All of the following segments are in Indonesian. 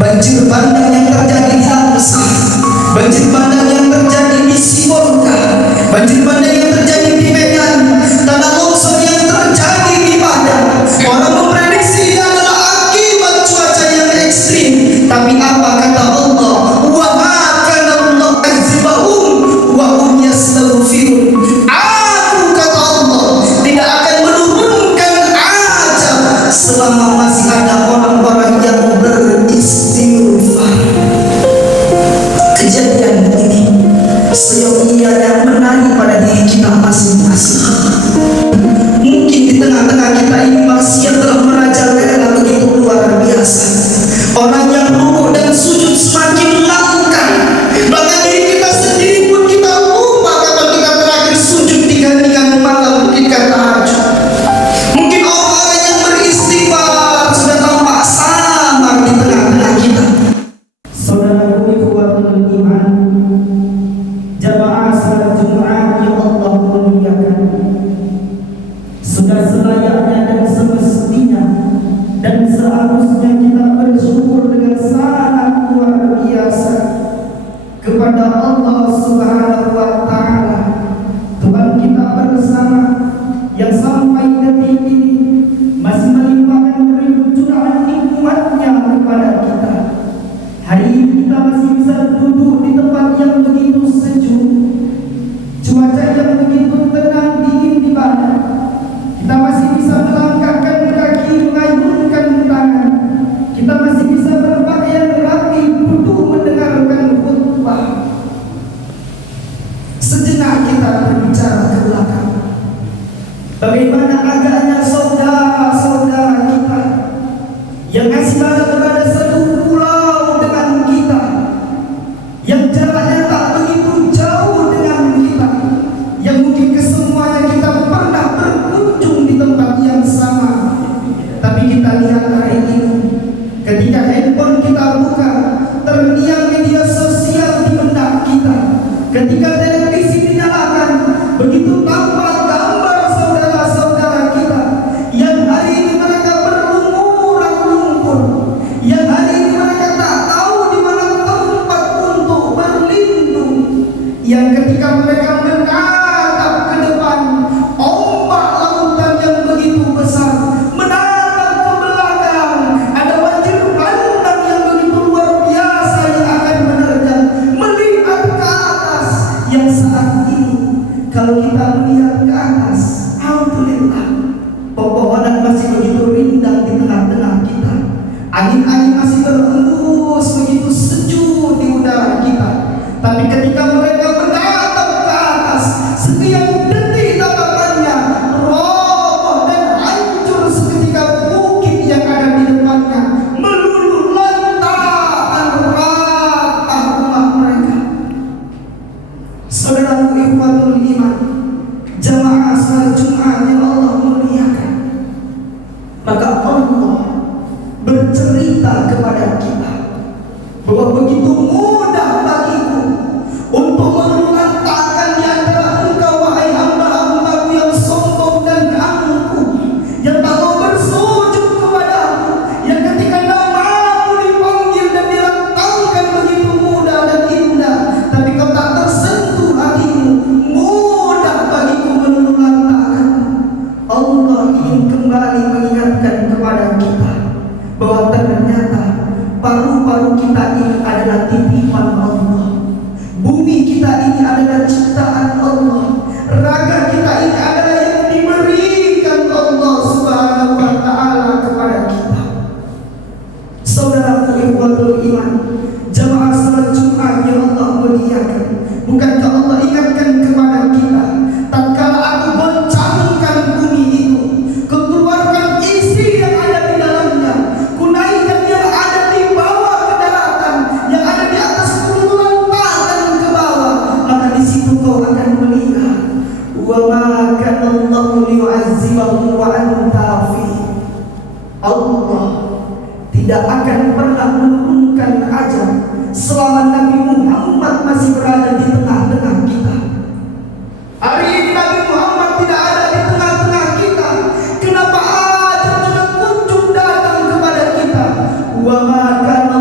Banjir bandang yang terjadi di Al-Masah, banjir bandang yang terjadi di Sibolga, banjir bandang yang terjadi di Medan, tanah longsor yang terjadi di Padang. Orang memprediksi ini adalah akibat cuaca yang ekstrim. Tapi apa kata Allah? Wa ma kana Allah azibahum wa hum yastaghfirun. Aku kata Allah tidak akan menurunkan azab selama masih ada orang-orang yang beristighfar. Kejadian ini seyogianya yang menarik pada diri kita masing-masing. Mungkin di tengah-tengah kita ini maksiat telah merajalela begitu luar biasa. Orang yang rukuk dan sujud semakin langka. Bahkan diri kita sendiri pun kita lupa kapan kita terakhir sujud dibandingkan malam ketika tahajud. Mungkin orang-orang yang beristighfar sudah tampak samar di tengah-tengah kita. Saudaraku ikhwatul iman, jamaah salat Jumat yang Allah muliakan, sudah selayaknya dan semestinya dan seharusnya kita bersyukur dengan sangat luar biasa kepada Allah Subhanahu wa Ta'ala, Tuhan kita bersama yang sampai detik ini masih melimpahkan beribu curahan nikmatnya kepada kita. Hari ini kita masih bisa duduk di tempat yang begitu sejuk, cuaca yang begitu tenang, dingin di badan. Kita masih bisa melangkahkan kaki, mengayunkan tangan. Kita masih bisa berpakaian rapi, duduk mendengarkan khutbah. Sejenak kita berbicara ke belakang. Bagaimana agaknya saudara-saudara kita yang masih berada satu pulau dengan kita, yang jaraknya tak begitu jauh dengan kita, yang mungkin kesemuanya kita pernah berkunjung di tempat yang sama. Tapi kita lihat hari ini, ketika handphone kita buka, terdiam media sosial di benak kita. Ketika televisi dinyalakan, begitu tampak gambar saudara-saudara kita yang hari ini mereka berlumuran lumpur, yang hari ini mereka tak tahu di mana tempat untuk berlindung, yang ketika mereka menatap ke depan, ombak lautan yang begitu besar, menatap ke belakang, ada banjir bandang yang begitu luar biasa yang akan menerjang, melihat ke atas, yang saat ini kalau kita melihat ke atas, alhamdulillah pepohonan masih begitu rindang di tengah-tengah kita, angin-angin masih berhembus begitu sejuk di udara kita. Tapi ketika mereka menatap ke atas, setiap detik tatapannya roboh dan hancur seketika bukit yang ada di depannya, meluluh lantakan rata rumah mereka. Saudaraku ikhwatul iman, jamaah salat Jumat yang Allah muliakan, maka Allah bercerita kepada kita bahwa begitu mudah bagiku untuk meluntangkan di antara engkau wahai hamba-hambaku yang sombong dan angkuh, yang tak mau bersujud kepadaku, yang ketika namamu dipanggil dan dilantangkan begitu mudah dan indah, tapi kau tak tersentuh hatimu. Mudah bagiku meluluhlantahkan. Allah ingin kembali mengingatkan kepada kita bahwa ternyata paru-paru kita ini adalah titipan Allah, bumi kita ini adalah ciptaan Allah, raga kita ini adalah yang diberikan Allah Subhanahu wa Ta'ala kepada kita. Saudaraku ikhwatul iman, jamaah salat Jumat yang Allah muliakan, bukankah Allah ingatkan kepada kita, tatkala aku goncangkan bumi itu, keluarkan isi yang ada di dalamnya, kunaikkan yang ada di bawah ke daratan, yang ada di atas kulungan ke bawah, maka di situ kau akan melihat wa ma kana Allahu liyu'azzibahum wa anta fi. Allah tidak akan pernah menurunkan azab selama Nabi Muhammad masih berada di tengah-tengah kita. Hari ini Nabi Muhammad tidak ada di tengah-tengah kita. Kenapa azab juga kunjung datang kepada kita? Wa ma kana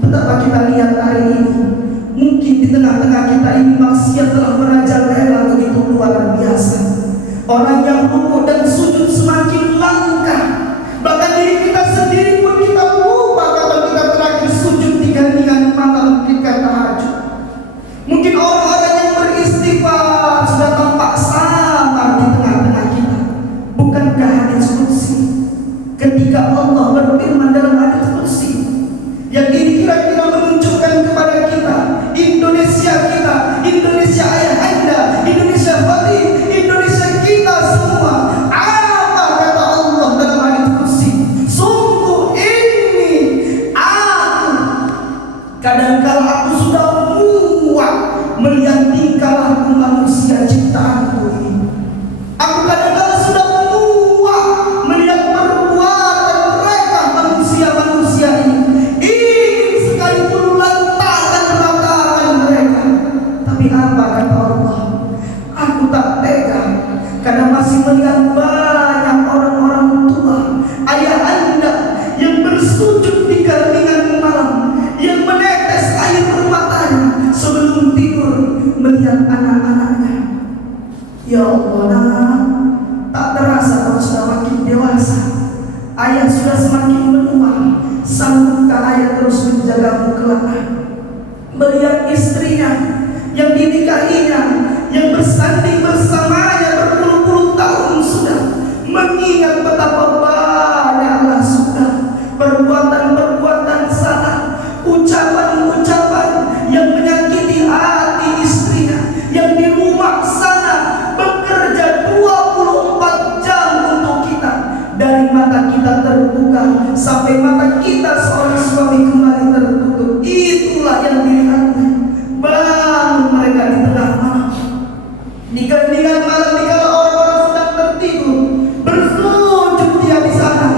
Betapa kita lihat hari ini, mungkin di tengah-tengah kita ini maksiat telah merajalela begitu luar biasa. Orang yang rukuk dan sujud semakin langka. Bahkan diri kita sendiri pun kita lupa kapan kita terakhir sujud digantikan malam kita tahajud. Mungkin orang-orang yang beristighfar sudah tampak samar di tengah-tengah kita. Bukankah hadis qudsi ketika Allah berfirman dalam hadis qudsi yang ini kira-kira menunjukkan kepada kita Indonesia kita, Indonesia ayah anda, Indonesia Fatih, Indonesia kita semua. Apa kata Allah dalam hadis qudsi? Sungguh ini aku, kadangkala aku sudah muak melihat tingkah laku manusia ciptaanku ini. Aku kadang-kadang sudah muak melihat perbuatan mereka manusia-manusia ini. Ingin sekali pun lantaran mereka. Tapi apa kata Allah? Aku tak tega karena masih melihat banyak orang-orang tua, ayah anda yang bersujud di garingan malam, yang menetes air matanya sebelum tidur melihat anak-anaknya. Ya Allah, nak, tak terasa kau sudah makin dewasa. Ayah sudah semakin menua. Sanggupkah ayah terus menjagamu kelak? Melihat istrinya yang dinikahinya, yang bersanding bersamanya berpuluh-puluh tahun sudah, mengingat betapa banyaklah sudah perbuatan-perbuatan salah, ucapan-ucapan yang menyakiti hati istrinya, yang di rumah sana bekerja 24 jam untuk kita. Dari mata kita terbuka sampai mata kita seorang suami kembali tertutup. Itulah yang dilihatnya. Bangun mereka di tengah malam, di keheningan malam, dikala orang-orang sedang tertidur, bersujud dia di sana,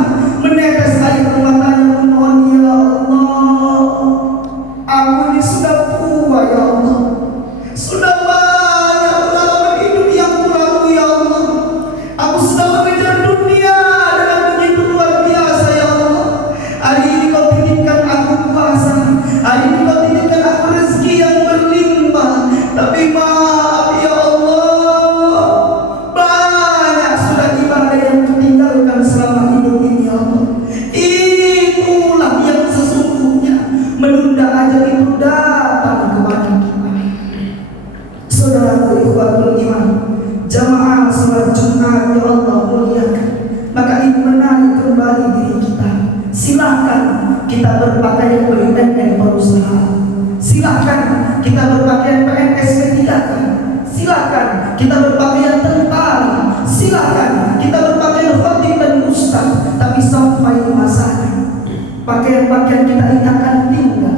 menetes air matanya, memohon, ya Allah, aku ini sudah tua ya Allah, sudah banyak pengalaman hidup yang kulalui ya Allah, aku sudah mengejar dunia dengan begitu luar biasa ya Allah. Hari ini kau titipkan aku puasa, hari ini kau titipkan aku rezeki yang berlimpah, tapi maaf ya Allah, banyak sudah ibadah yang kutinggalkan selama hidup ini ya Allah. Itulah yang sesungguhnya menunda ajal itu datang kepada kita. Saudaraku ikhwatul iman, jamaah salat Jumat ya Allah muliakan, maka ini menarik kembali diri kita. Silakan kita berpakaian BUMN perusahaan, silakan kita berpakaian PNS P3K, silakan kita berpakaian tentara, silakan kita berpakaian khatib dan ustaz. Tapi sampai masanya pakaian-pakaian kita ini akan tinggal.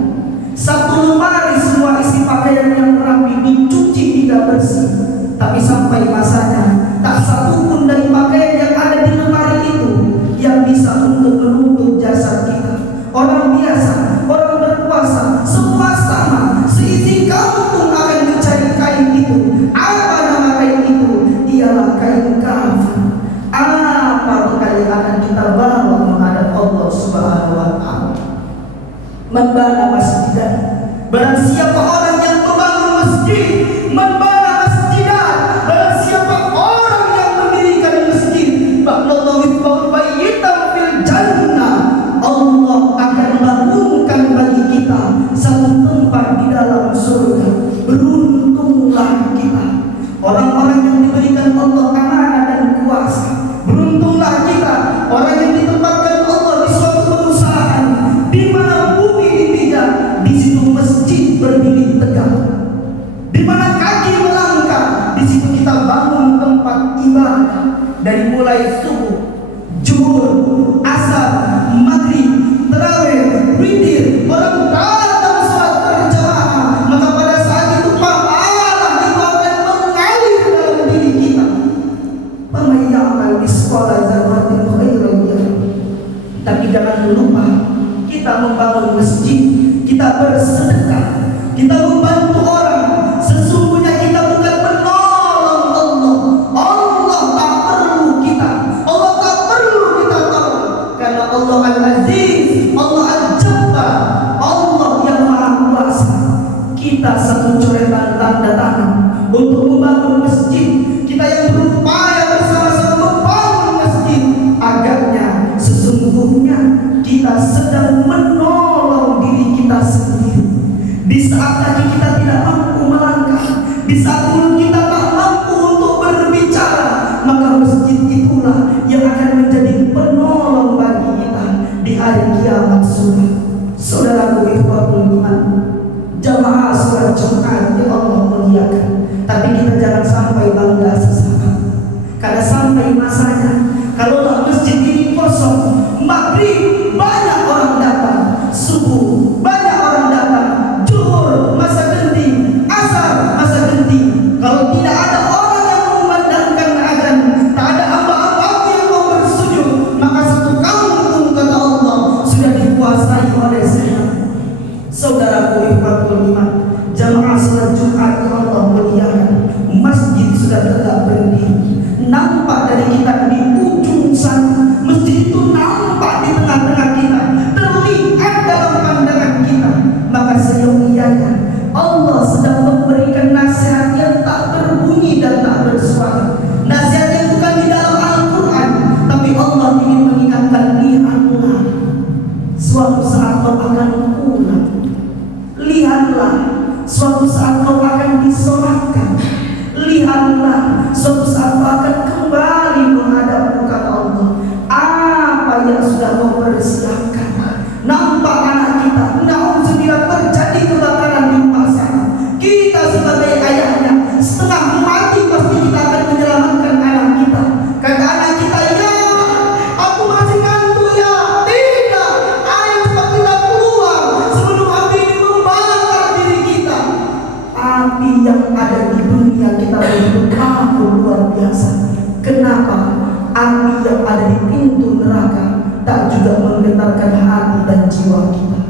Satu lemari semua isi pakaian yang rapi dicuci tidak bersih. Tapi sampai masanya tak satu pun dari pakaian yang ada di lemari itu yang bisa untuk menutup jasad kita. Orang biasa, orang berkuasa, semua sama. Seisi kampung akan mencari kain itu. Apa nama kain itu? Ialah kain kafan. Apa bekal yang akan kita bawa menghadap Allah Subhanahu wa Ta'ala? Membana masjid. Barang siapa orang yang membangun masjid, membana masjid. Barang siapa orang yang mendirikan masjid, ba'allahu bayyitan fil jannah, Allah akan bangunkan bagi kita satu tempat di dalam surga. Beruntunglah kita, orang-orang yang diberikan Allah amanah dan kuasa. Beruntunglah kita, orang yang ditempatkan Allah di suatu perusahaan di mana bumi dipijak, di situ masjid berdiri tegak, di mana kaki melangkah, di situ kita bangun tempat ibadah. Dari mulai subuh, zuhur, asar, maghrib, tarawih, witir, orang datang sholat berjamaah, maka pada saat itu pahala itu akan mengalir dalam diri kita. Faman ya'mal mithqala dzarratin khairan yarah. Tapi jangan lupa kita membangun masjid, kita bersedekah, kita membantu orang. Sesungguhnya kita bukan menolong Allah. Allah tak perlu kita, Allah tak perlu kita tolong, karena Allah Al-Aziz, Allah Al-Jabbar, Allah kita satu coretan tanda tangan untuk membangun masjid. Kita yang berupaya bersama-sama membangun masjid, agaknya sesungguhnya kita sedang menolong diri kita sendiri. Di saat kaki kita tidak mampu melangkah, di saat mulut kita tak mampu untuk berbicara, maka masjid itulah yang akan menjadi penolong bagi kita di hari kiamat. Saudaraku ikhwatul iman, jamaah sholat Jumat yang Allah muliakan, tapi kita jangan sampai bangga sesaat. Karena sampai masanya, kalau masjid ini kosong, maghrib banyak orang datang, subuh banyak orang datang, zuhur masa genting, asar masa genting. Kalau tidak ada orang yang memandangkan azan, tak ada hamba-hamba yang mau bersujud, maka satu kampung kata Allah sudah dikuasai oleh setan. Saudaraku ikhwatul iman, jamaah sholat Jumat yang Allah muliakan, masjid sudah tegak berdiri. Nampak dari kita di ujung sana, masjid itu nampak di tengah-tengah kita, terlihat dalam pandangan kita. Maka seyogianya Allah sedang memberikan nasihat yang tak berbunyi dan tak bersuara. Nasihat yang bukan di dalam Al-Quran, tapi Allah ingin mengingatkan, lihatlah, suatu saat kau akan pulang. Lihatlah, suatu saat kau akan disolatkan. Lihatlah, suatu saat kau akan kembali menghadap muka Allah. Apa yang sudah kau persiapkan? Nampak anak kita, na'udzubillah, terjadi kebakaran di rumah sana. Kita sebagai ayahnya, setengah mati pasti kita akan menyelamatkan anak kita. Kata anak kita, ya aku masih ngantuk ya. Tidak, ayo cepat kita keluar sebelum api ini membakar diri kita. Api yang ada di dunia kita begitu luar biasa. Kenapa api yang ada di pintu neraka tak juga menggetarkan hati dan jiwa kita?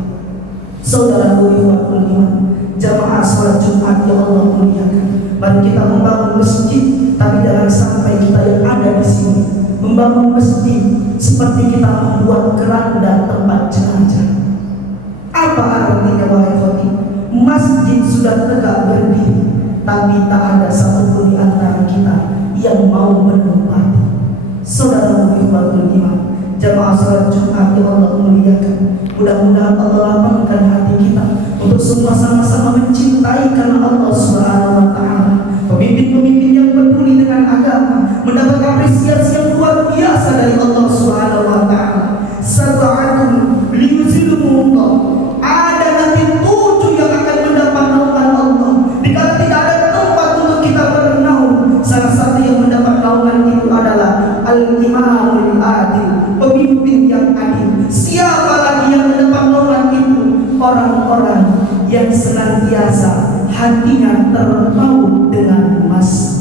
Saudaraku ikhwatul iman, jamaah sholat Jumat yang Allah muliakan, mari kita membangun masjid, tapi jangan sampai kita yang ada di sini membangun masjid seperti kita membuat keranda tempat jenazah. Apa artinya wahai khotib? Masjid sudah tegak berdiri, tapi tak ada satupun di antara kita yang mau menempati. Saudara ikhwatul iman, jamaah sholat Jumat yang Allah muliakan, mudah-mudahan Allah lapangkan hati kita untuk semua sama-sama mencintai karena Allah Subhanahu wa Ta'ala. Pemimpin-pemimpin yang peduli dengan agama mendapat apresiasi yang luar biasa dari Allah Subhanahu wa Ta'ala. Sab'atun liyuzilumullah, ada nanti 7 yang akan mendapat naungan Allah. Dikala tidak ada tempat untuk kita bernaung, salah satu yang mendapat naungan itu adalah al-imamul adil, pemimpin yang adil. Siapa lagi yang mendapat naungan itu? Orang-orang yang senantiasa hatinya terpaut dengan masjid.